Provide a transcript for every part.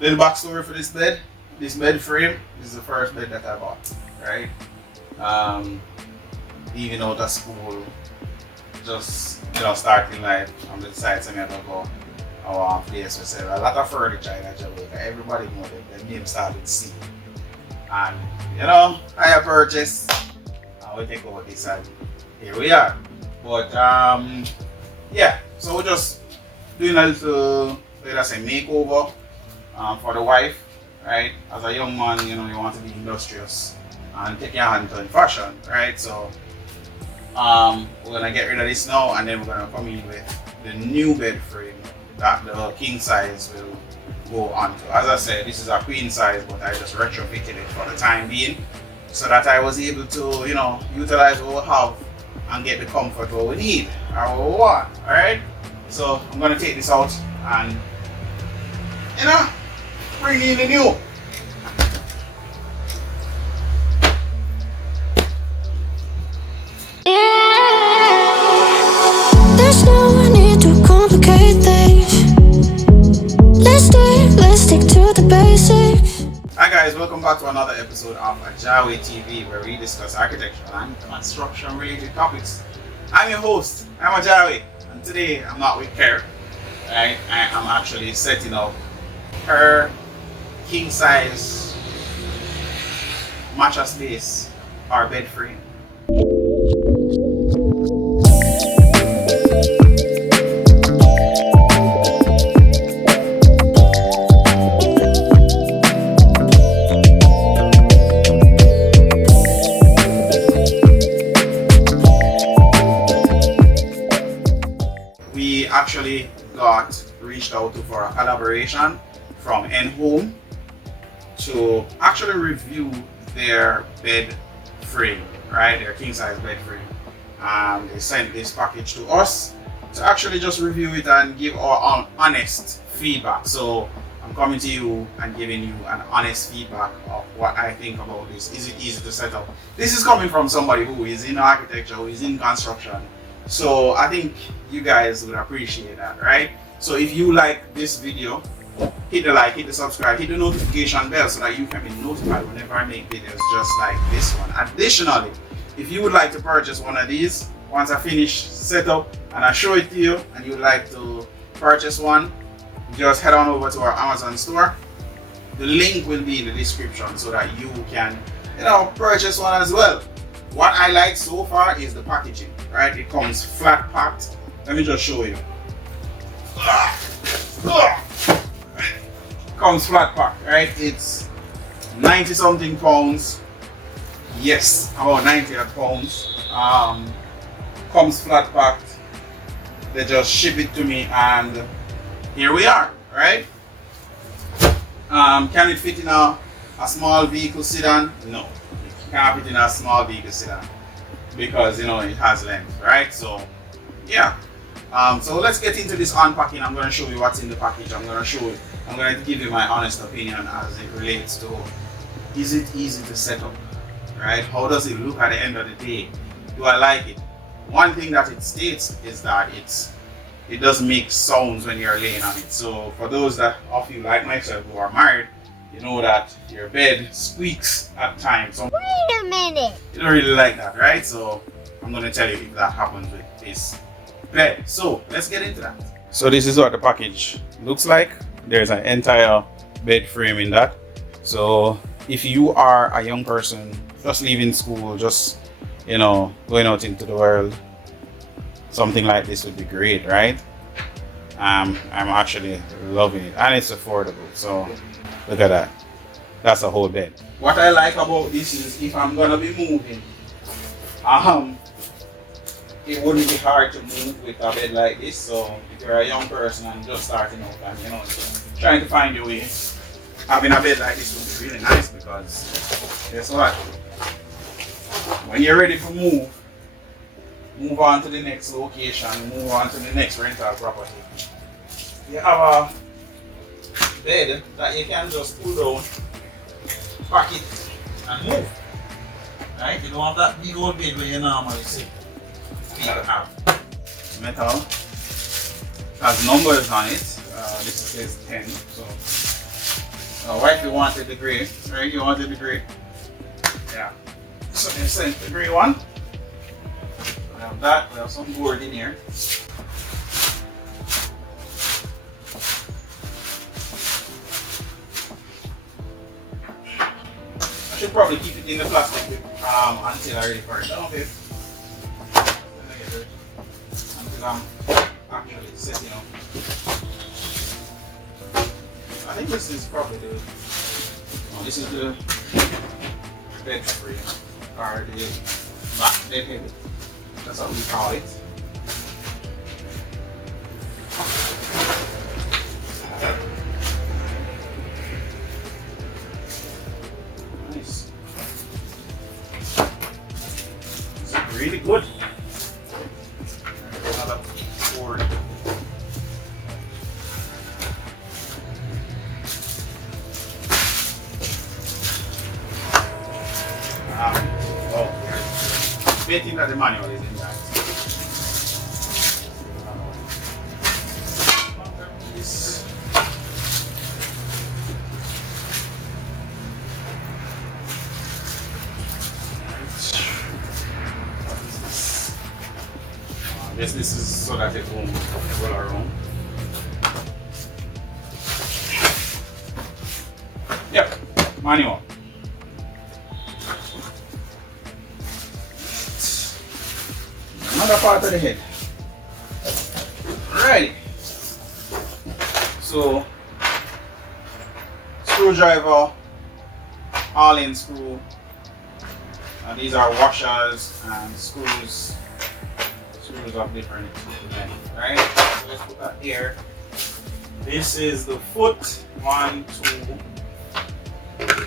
Little backstory for this bed. This bed frame is the first bed that I bought, right? Even out of school, just starting life, I'm decided to never go our place. We sell a lot of furniture in Jamaica. Everybody know that the name started C. And I purchased and we take over this and here we are. But yeah, so we're just doing a little, let us say, makeover for the wife, right? As a young man, you want to be industrious and take your hand in fashion, right? So we're gonna get rid of this now, and then we're gonna come in with the new bed frame that the king size will go onto. As I said, this is a queen size, but I just retrofitted it for the time being so that I was able to, utilize what we have and get the comfort what we need or what we want. Alright? So I'm gonna take this out and bring in the new. There's no need to complicate things. Let's stick to the basics. Hi guys, welcome back to another episode of AJAWI TV, where we discuss architectural and construction related topics. I'm your host, I'm AJAWI, and today I'm not with Kerr. Right? I am actually setting up her king size mattress base or bed frame. We actually got reached out to for a collaboration from Enhomee to actually review their bed frame, right? Their king size bed frame. They sent this package to us to actually just review it and give our honest feedback. So I'm coming to you and giving you an honest feedback of what I think about this. Is it easy to set up? This is coming from somebody who is in architecture, who is in construction. So I think you guys would appreciate that, right? So if you like this video, hit the like, hit the subscribe, hit the notification bell so that you can be notified whenever I make videos just like this one. Additionally, if you would like to purchase one of these, once I finish setup and I show it to you and you would like to purchase one, just head on over to our Amazon store. The link will be in the description so that you can, purchase one as well. What I like so far is the packaging, right? It comes flat packed. Let me just show you. Comes flat packed, right? It's 90 something pounds. Yes, about 90 pounds. Comes flat packed. They just ship it to me and here we are, right? Can it fit in a small vehicle sedan? No, it can't fit in a small vehicle sedan because it has length, right? So yeah. So let's get into this unpacking. I'm going to show you what's in the package. I'm going to give you my honest opinion as it relates to, is it easy to set up, right? How does it look at the end of the day? Do I like it? One thing that it states is that it does make sounds when you're laying on it. So for those of you like myself who are married, you know that your bed squeaks at times. So Wait a minute. you don't really like that, right? So I'm going to tell you if that happens with this bed. So let's get into that. So this is what the package looks like. There's an entire bed frame in that. So if you are a young person just leaving school, just going out into the world, something like this would be great, right? I'm actually loving it and it's affordable. So look at that. That's a whole bed. What I like about this is if I'm gonna be moving, it wouldn't be hard to move with a bed like this. So if you're a young person and just starting out and trying to find your way, having a bed like this would be really nice because guess what? When you're ready to move on to the next location, move on to the next rental property, you have a bed that you can just pull down, pack it and move. Right? You don't have that big old bed where you normally see. People have metal, has numbers on it. This says 10, so My wife, you wanted the gray, right? You wanted the gray. Yeah. So they sent the gray one. We have that. We have some board in here. I should probably keep it in the plastic until I'm ready for it. Okay. Until I'm actually setting up. I think this is probably the. Oh, this is the bed frame or the back bed head. That's what we call it. Nice. It's really good. Another board. Betting that the manual is in that. This. This is so that it won't roll around. Yep, manual. Another part of the head. Right. So, screwdriver, all-in screw. And these are washers and screws. Screws of different length, right? So let's put that here. This is the foot. 1, 2. That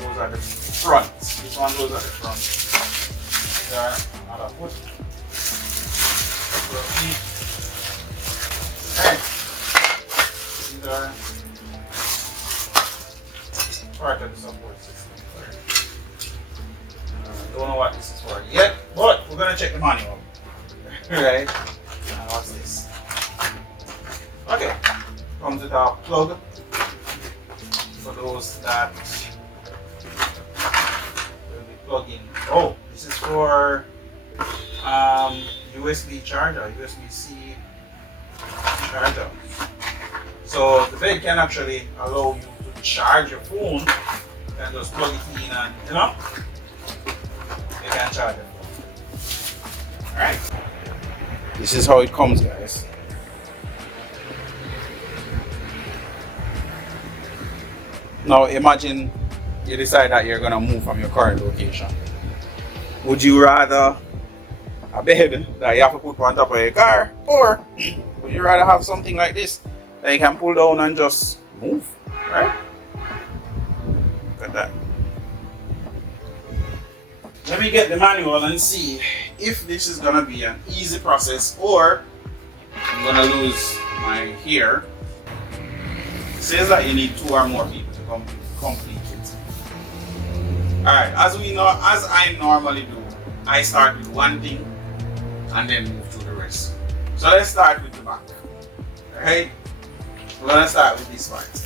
goes at the front. This one goes at the front. These are another foot. Right. These are part of the support system. Don't know what this is for yet, but we're gonna check the manual. Right. What's this? Okay. Comes with our plug for those that plug-in. Oh, this is for USB charger, USB-C charger. So the bed can actually allow you to charge your phone and just plug it in and you can charge it. Alright. This is how it comes, guys. Now imagine you decide that you're gonna move from your current location. Would you rather a bed that you have to put on top of your car, or would you rather have something like this that you can pull down and just move, right? Look at that. Let me get the manual and see if this is gonna be an easy process or I'm gonna lose my hair. It says that you need 2 or more people to complete it. Alright, as we know, as I normally do, I start with one thing and then move to the rest. So let's start with the back. Alright? We're gonna start with this part.